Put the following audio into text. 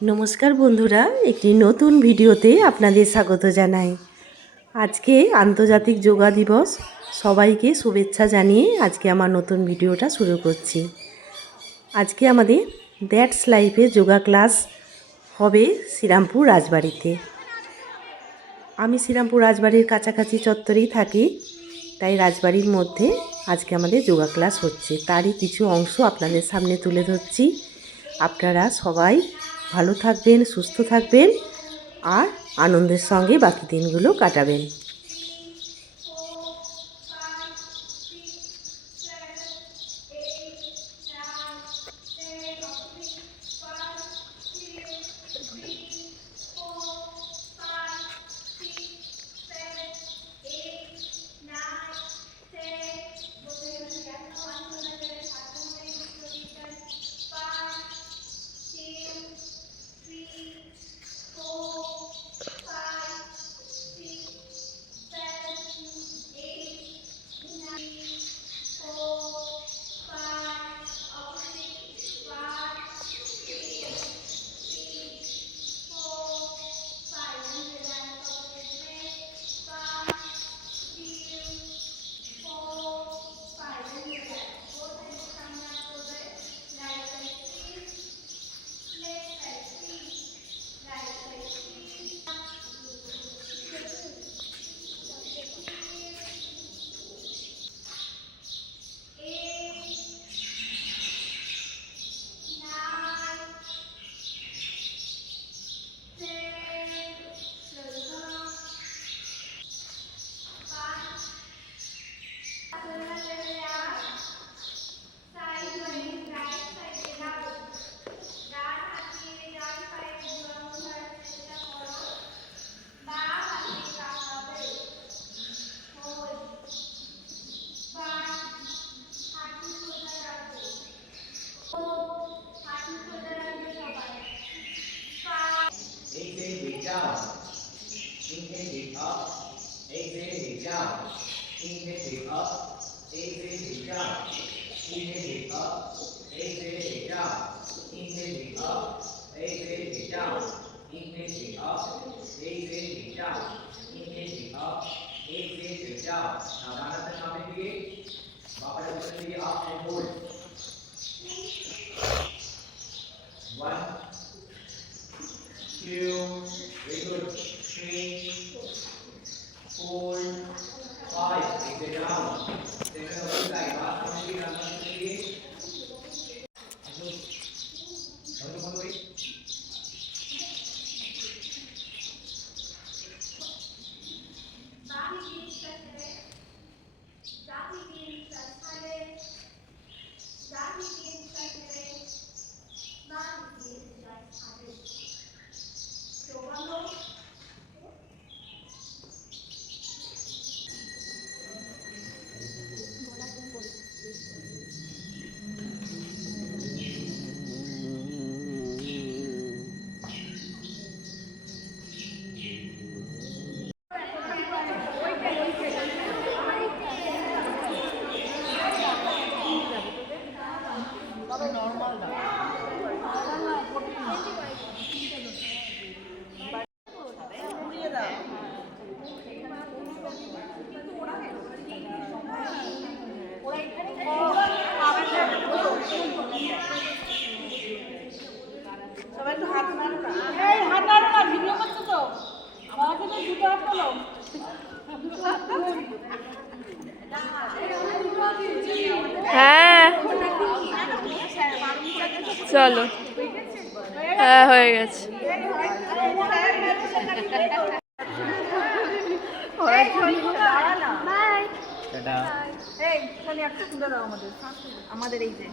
নমস্কার বন্ধুরা, একটি নতুন ভিডিওতে আপনাদের স্বাগত জানাই। আজকে আন্তর্জাতিক যোগা দিবস। সবাইকে শুভেচ্ছা জানিয়ে আজকে আমার নতুন ভিডিওটা শুরু করছি। আজকে আমাদের দ্যাটস লাইফে যোগা ক্লাস হবে শ্রীরামপুর রাজবাড়িতে। আমি শ্রীরামপুর রাজবাড়ির কাছাকাছি চত্বরেই থাকি, তাই রাজবাড়ির মধ্যে আজকে আমাদের যোগা ক্লাস হচ্ছে। তারই কিছু অংশ আপনাদের সামনে তুলে ধরছি। আপনারা সবাই ভালো থাকবেন, সুস্থ থাকবেন আর আনন্দের সঙ্গে বাকি দিনগুলো কাটাবেন। হ্যাঁ চলো, হ্যাঁ হয়ে গেছে। আমাদের এই যে